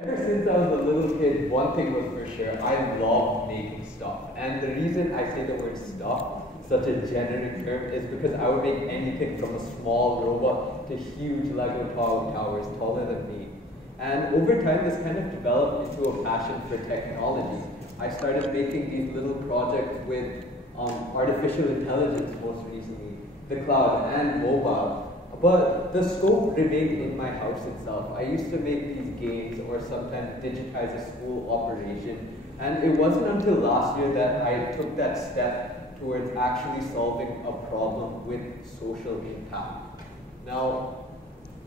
Ever since I was a little kid, one thing was for sure, I loved making stuff. And the reason I say the word stuff, such a generic term, is because I would make anything from a small robot to huge Lego towers taller than me. And over time, this kind of developed into a passion for technology. I started making these little projects with artificial intelligence most recently, the cloud, and mobile. But the scope remained in my house itself. I used to make these games or sometimes digitize a school operation. And it wasn't until last year that I took that step towards actually solving a problem with social impact. Now,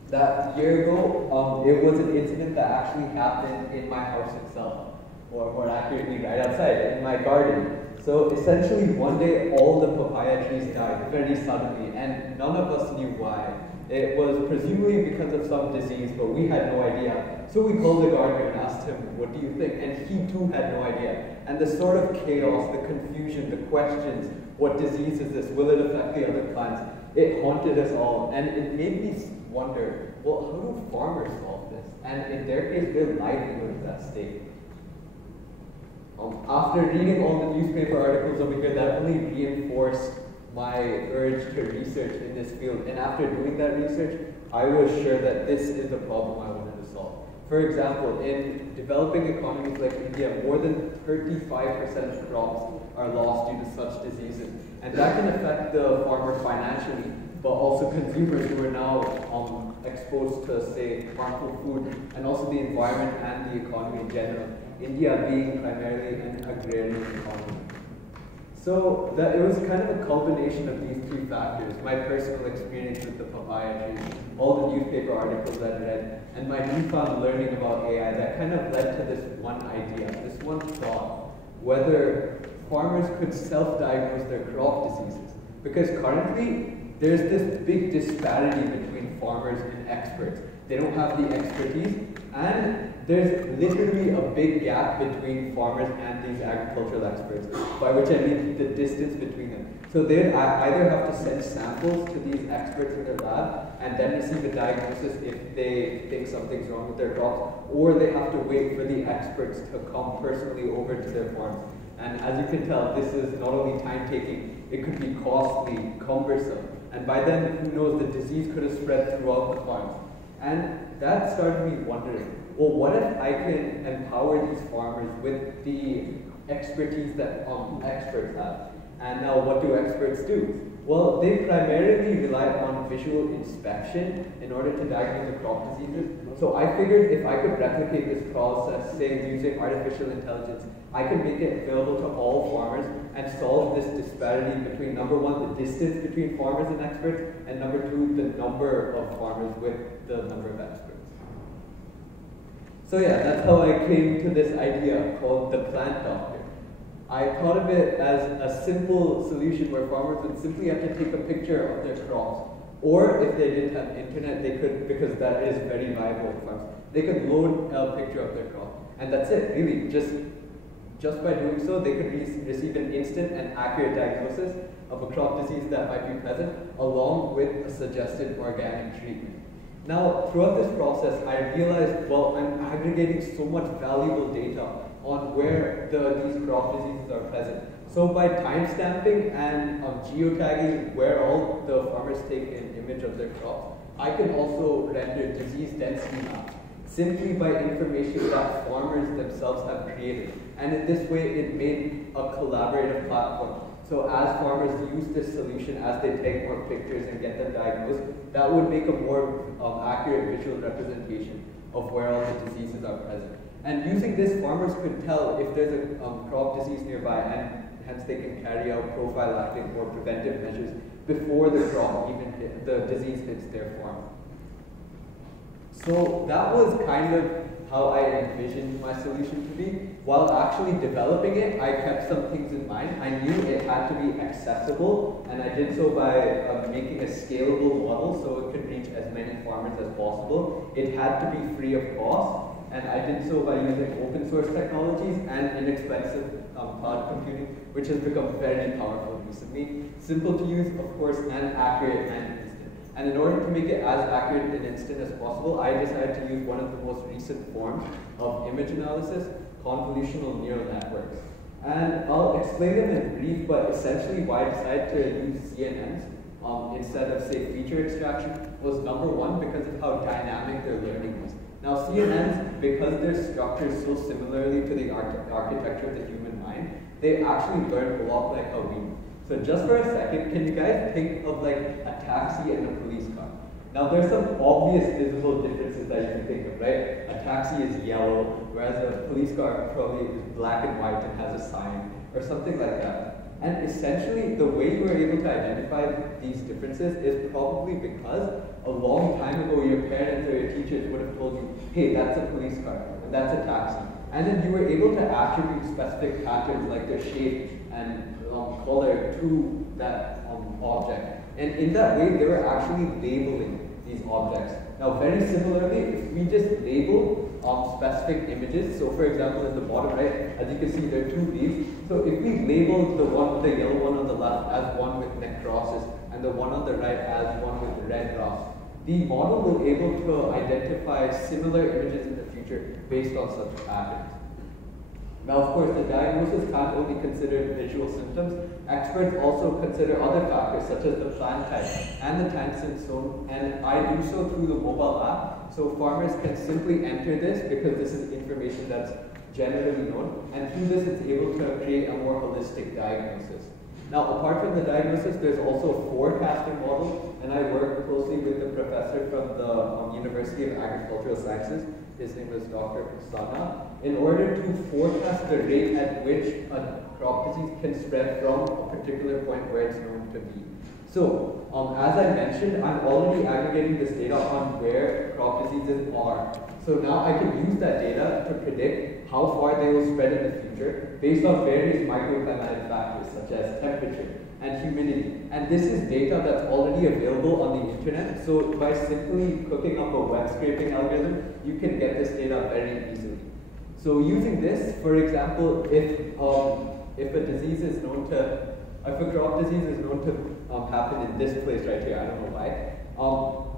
that year ago, it was an incident that actually happened in my house itself, or more accurately, right outside, in my garden. So essentially, one day, all the papaya trees died very suddenly, and none of us knew why. It was presumably because of some disease, but we had no idea. So we called the gardener and asked him, what do you think? And he too had no idea. And the sort of chaos, the confusion, the questions, what disease is this? Will it affect the other plants? It haunted us all, and it made me wonder, well, how do farmers solve this? And in their case, their livelihood is at stake. After reading all the newspaper articles over here, that only reinforced my urge to research in this field. And after doing that research, I was sure that this is the problem I wanted to solve. For example, in developing economies like India, more than 35% of crops are lost due to such diseases. And that can affect the farmer financially, but also consumers who are now exposed to, say, harmful food, and also the environment and the economy in general. India being primarily an agrarian economy. So it was kind of a culmination of these three factors: my personal experience with the papaya tree, all the newspaper articles I read, and my newfound learning about AI that kind of led to this one idea, this one thought, whether farmers could self-diagnose their crop diseases. Because currently, there's this big disparity between farmers and experts. They don't have the expertise, and there's literally a big gap between farmers and these agricultural experts, by which I mean the distance between them. So they either have to send samples to these experts in their lab and then receive a diagnosis if they think something's wrong with their crops, or they have to wait for the experts to come personally over to their farms. And as you can tell, this is not only time-taking, it could be costly, cumbersome, and by then, who knows, the disease could have spread throughout the farms. And that started me wondering, well, what if I can empower these farmers with the expertise that experts have? And now, what do experts do? Well, they primarily rely on visual inspection in order to diagnose the crop diseases. So I figured if I could replicate this process, say using artificial intelligence, I could make it available to all farmers and solve this disparity between, number one, the distance between farmers and experts, and number two, the number of farmers with the number of experts. So yeah, that's how I came to this idea called the plant doctor. I thought of it as a simple solution where farmers would simply have to take a picture of their crops. Or if they didn't have internet, they could, because that is very viable in farms, they could load a picture of their crop. And that's it, really. Just by doing so, they could receive an instant and accurate diagnosis of a crop disease that might be present, along with a suggested organic treatment. Now, throughout this process, I realized, well, I'm aggregating so much valuable data on where these crop diseases are present. So by timestamping and geotagging where all the farmers take an image of their crops, I can also render disease density maps simply by information that farmers themselves have created. And in this way, it made a collaborative platform. So as farmers use this solution, as they take more pictures and get them diagnosed, that would make a more accurate visual representation of where all the diseases are present. And using this, farmers could tell if there's a crop disease nearby, and hence they can carry out prophylactic or preventive measures before the crop the disease hits their farm. So that was kind of how I envisioned my solution to be. While actually developing it, I kept some things in mind. I knew it had to be accessible, and I did so by making a scalable model so it could reach as many farmers as possible. It had to be free of cost, and I did so by using open source technologies and inexpensive cloud computing, which has become very powerful recently. Simple to use, of course, and accurate and instant. And in order to make it as accurate and instant as possible, I decided to use one of the most recent forms of image analysis, convolutional neural networks. And I'll explain them in brief, but essentially why I decided to use CNNs instead of, say, feature extraction was number one, because of how dynamic their learning was. Now, CNNs, because they're structured so similarly to the architecture of the human mind, they actually learn a lot like how we do. So just for a second, can you guys think of like a taxi and a police car? Now, there's some obvious visible differences that you can think of, right? A taxi is yellow, whereas a police car probably is black and white and has a sign, or something like that. And essentially, the way you were able to identify these differences is probably because a long time ago, your parents or your teachers would have told you, hey, that's a police car, and that's a taxi. And then you were able to attribute specific patterns like their shape and color to that object. And in that way, they were actually labeling these objects. Now, very similarly, if we just label specific images, so for example, in the bottom right, as you can see, there are two leaves. So if we label the yellow one on the left as one with neck crosses, and the one on the right as one with red dots, the model will be able to identify similar images in the future based on such patterns. Now, of course, the diagnosis can't only consider visual symptoms. Experts also consider other factors such as the plant type and the time since sown, and I do so through the mobile app. So farmers can simply enter this because this is information that's generally known, and through this it's able to create a more holistic diagnosis. Now, apart from the diagnosis, there's also a forecasting model, and I work closely with the professor from the University of Agricultural Sciences. His name is Dr. Sana, in order to forecast the rate at which a crop disease can spread from a particular point where it's known to be. So, as I mentioned, I'm already aggregating this data on where crop diseases are. So now I can use that data to predict how far they will spread in the future based on various microclimatic factors such as temperature and humidity. And this is data that's already available on the internet. So by simply cooking up a web scraping algorithm, you can get this data very easily. So using this, for example, if a disease is known to, if a crop disease is known to happen in this place right here, I don't know why,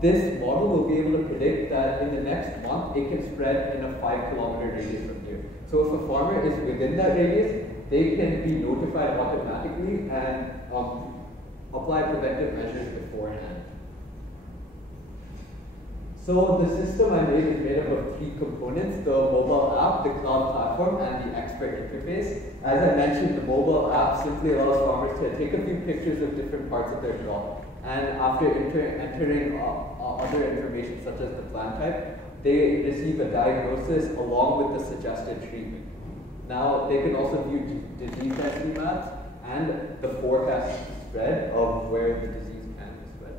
this model will be able to predict that in the next month it can spread in a 5-kilometer radius from here. So if a farmer is within that radius, they can be notified automatically and apply preventive measures beforehand. So the system I made is made up of 3 components: the mobile app, the cloud platform, and the expert interface. As I mentioned, the mobile app simply allows farmers to take a few pictures of different parts of their crop, and after entering other information such as the plant type, they receive a diagnosis along with the suggested treatment. Now, they can also view disease density maps and the forecast spread of where the disease can be spread.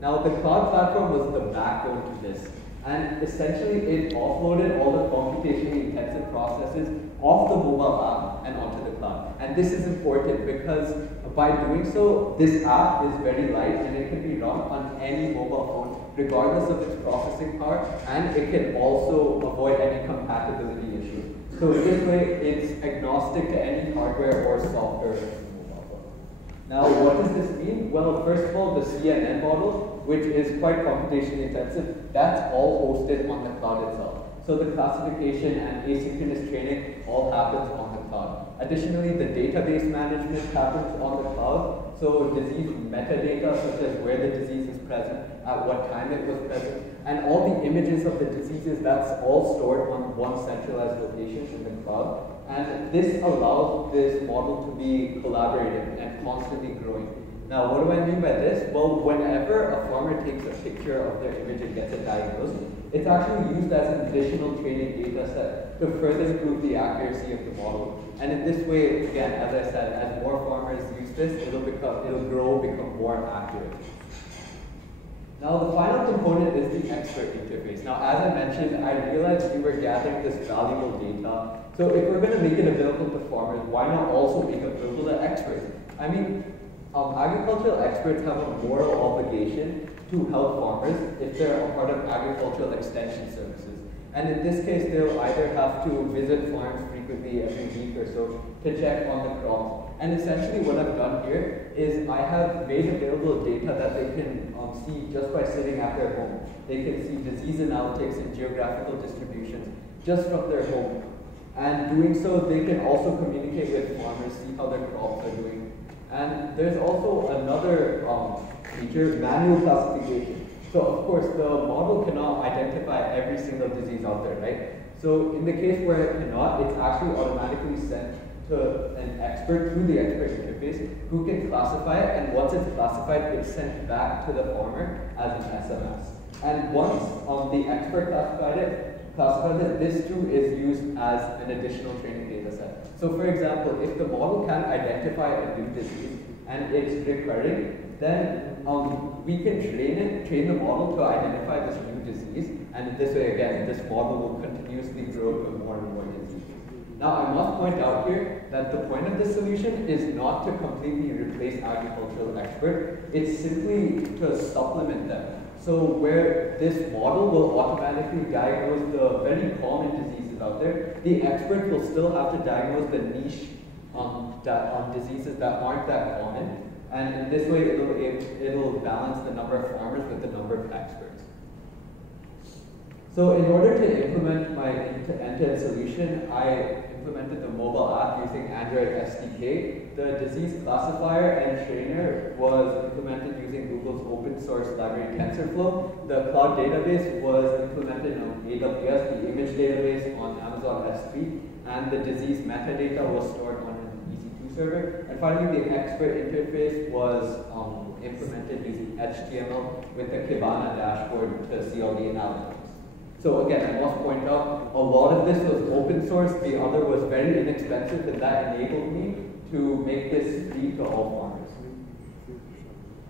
Now, the cloud platform was the backbone to this, and essentially it offloaded all the computationally intensive processes off the mobile app and onto the cloud. And this is important because by doing so, this app is very light and it can be run on any mobile phone regardless of its processing power, and it can also avoid any compatibility issues. So this way, it's agnostic to any hardware or software. Now, what does this mean? Well, first of all, the CNN model, which is quite computationally intensive, that's all hosted on the cloud itself. So the classification and asynchronous training all happens on the cloud. Additionally, the database management happens on the cloud. So disease metadata, such as where the disease is present, at what time it was present, and all the images of the diseases, that's all stored on one centralized location in the cloud. And this allows this model to be collaborative and constantly growing. Now, what do I mean by this? Well, whenever a farmer takes a picture of their image and gets it diagnosed, it's actually used as an additional training data set to further improve the accuracy of the model. And in this way, again, as I said, as more farmers use this, it'll grow, become more accurate. Now, the final component is the expert interface. Now, as I mentioned, I realized we were gathering this valuable data. So if we're going to make it available to farmers, why not also make it available to experts? I mean, agricultural experts have a moral obligation to help farmers if they're a part of agricultural extension services. And in this case, they'll either have to visit farms frequently every week or so to check on the crops. And essentially what I've done here is I have made available data that they can see just by sitting at their home. They can see disease analytics and geographical distributions just from their home. And doing so, they can also communicate with farmers, see how their crops are doing. And there's also another feature, manual classification. So of course, the model cannot identify every single disease out there, right? So in the case where it cannot, it's actually automatically sent to an expert through the expert interface who can classify it, and once it's classified, it's sent back to the farmer as an SMS. And once the expert classified it, this too is used as an additional training data set. So for example, if the model can identify a new disease and it's recurring, then we can train the model to identify this new disease, and in this way, again, this model will continuously grow to more and more diseases. Now, I must point out here that the point of this solution is not to completely replace agricultural experts, it's simply to supplement them. So where this model will automatically diagnose the very common diseases out there, the expert will still have to diagnose the niche diseases that aren't that common. And in this way, it'll balance the number of farmers with the number of experts. So in order to implement my end-to-end solution, I implemented the mobile app using Android SDK. The disease classifier and trainer was implemented using Google's open source library TensorFlow. The cloud database was implemented on AWS, the image database on Amazon S3, and the disease metadata was stored on an EC2 server. And finally, the expert interface was implemented using HTML with the Kibana dashboard to see all the analytics. So again, I must point out, a lot of this was open source, the other was very inexpensive, and that enabled me to make this free to all farmers.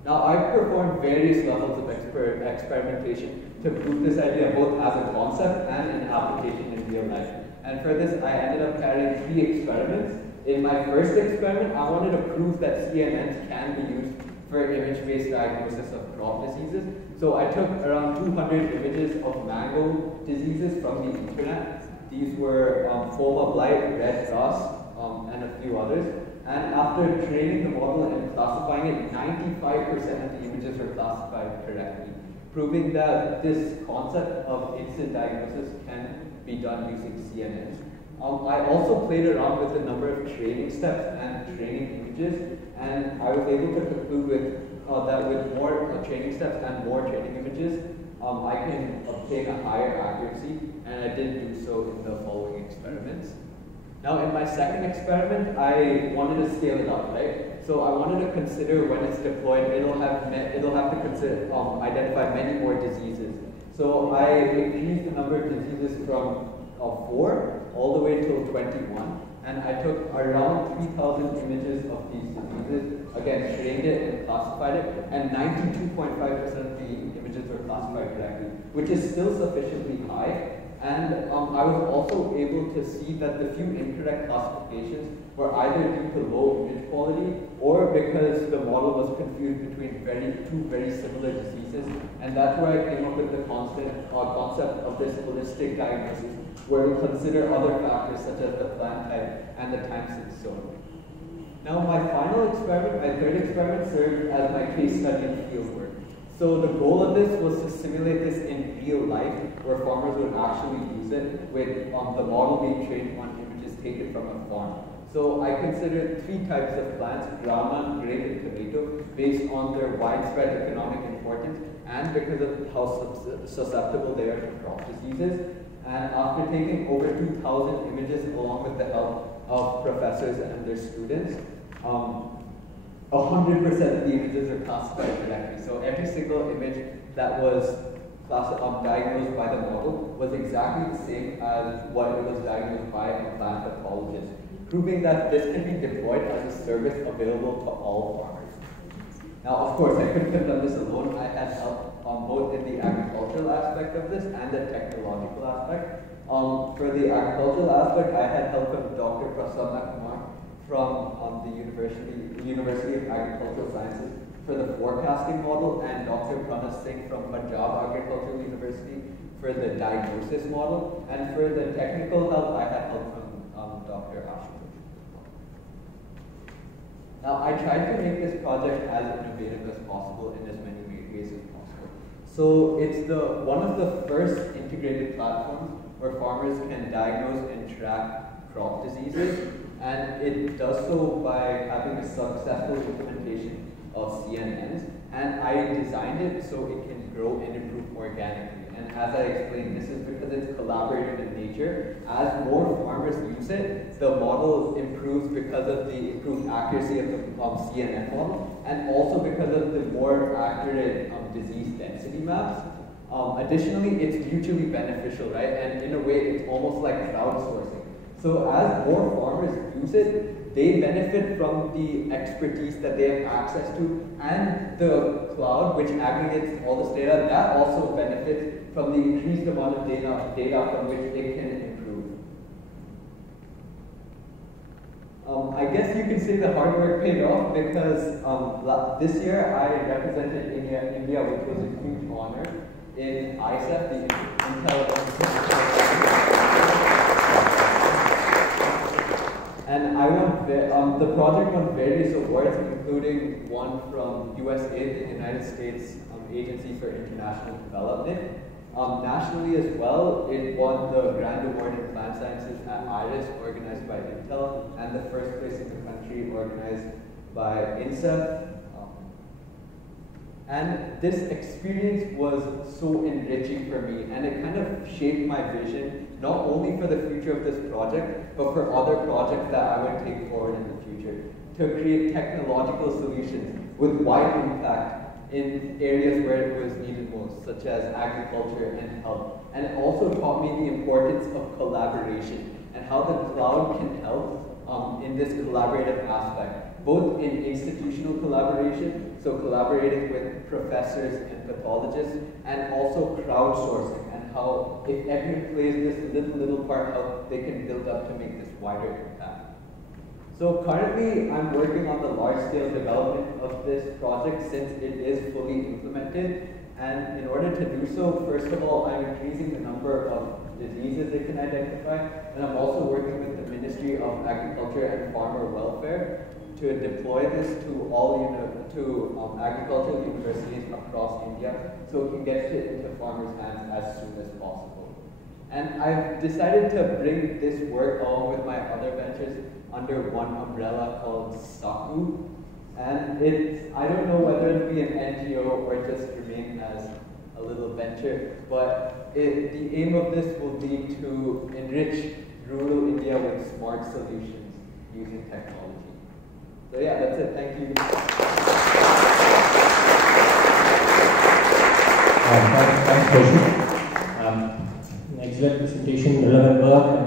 Now, I've performed various levels of experimentation to prove this idea both as a concept and an application in real life. And for this, I ended up carrying 3 experiments. In my first experiment, I wanted to prove that CMNs can be used for image-based diagnosis of crop diseases. So I took around 200 images of mango diseases from the internet. These were Foma blight, red rust, and a few others. And after training the model and classifying it, 95% of the images were classified correctly, proving that this concept of instant diagnosis can be done using CNNs. I also played around with the number of training steps and training images, and I was able to conclude with that with more training steps and more training images, I can obtain a higher accuracy, and I did do so in the following experiments. Now, in my second experiment, I wanted to scale it up, right? So I wanted to consider when it's deployed, it'll have to consider identify many more diseases. So I increased the number of diseases from 4 all the way till 21, and I took around 3,000 images of these diseases. Again, trained it and classified it, and 92.5% of the images were classified correctly, which is still sufficiently high. And I was also able to see that the few incorrect classifications were either due to low image quality or because the model was confused between two very similar diseases. And that's where I came up with the concept of this holistic diagnosis, where we consider other factors such as the plant type and the time since sown. Now, my final experiment, my third experiment, served as my case study in fieldwork. So the goal of this was to simulate this in real life, where farmers would actually use it with the model being trained on images taken from a farm. So I considered 3 types of plants, groundnut, grape, and tomato, based on their widespread economic importance and because of how susceptible they are to crop diseases. And after taking over 2,000 images along with the help of professors and their students, 100% of the images are classified correctly. So every single image that was diagnosed by the model was exactly the same as what it was diagnosed by a plant pathologist, proving that this can be deployed as a service available to all farmers. Now, of course, I couldn't have done this alone. I had help both in the agricultural aspect of this and the technological aspect. For the agricultural aspect, I had help from Dr. Prasanna Kumar from the University of Agricultural Sciences for the forecasting model, and Dr. Pranav Singh from Punjab Agricultural University for the diagnosis model, and for the technical help, I had help from Dr. Ashutosh. Now, I tried to make this project as innovative as possible in as many ways as possible. So it's one of the first integrated platforms where farmers can diagnose and track crop diseases, and it does so by having a successful implementation of CNNs. And I designed it so it can grow and improve organically. And as I explained, this is because it's collaborative in nature. As more farmers use it, the model improves because of the improved accuracy of the CNN model, and also because of the more accurate disease density maps. Additionally, it's mutually beneficial, right? And in a way, it's almost like crowdsourcing. So as more farmers use it, they benefit from the expertise that they have access to, and the cloud, which aggregates all this data, that also benefits from the increased amount of data from which it can improve. I guess you can say the hard work paid off, because this year I represented India, which was a huge honor in ISEF, the Intel. And I won, the project won various awards, including one from USAID, the United States Agency for International Development. Nationally as well, it won the Grand Award in Plant Sciences at IRIS, organized by Intel, and the first place in the country, organized by INSEF. And this experience was so enriching for me, and it kind of shaped my vision, not only for the future of this project, but for other projects that I would take forward in the future, to create technological solutions with wide impact in areas where it was needed most, such as agriculture and health. And it also taught me the importance of collaboration and how the cloud can help in this collaborative aspect, both in institutional collaboration, so collaborating with professors and pathologists, and also crowdsourcing, and how if everyone plays this little part, how they can build up to make this wider impact. So currently, I'm working on the large-scale development of this project since it is fully implemented. And in order to do so, first of all, I'm increasing the number of diseases it can identify, and I'm also working with the Ministry of Agriculture and Farmer Welfare to deploy this to all agricultural universities across India, so it can get it into farmers' hands as soon as possible. And I've decided to bring this work along with my other ventures under one umbrella called SAKU. And I don't know whether it'll be an NGO or just remain as a little venture, but the aim of this will be to enrich rural India with smart solutions using technology. So yeah, that's it. Thank you. Thanks, Kaushik. An excellent presentation, relevant work.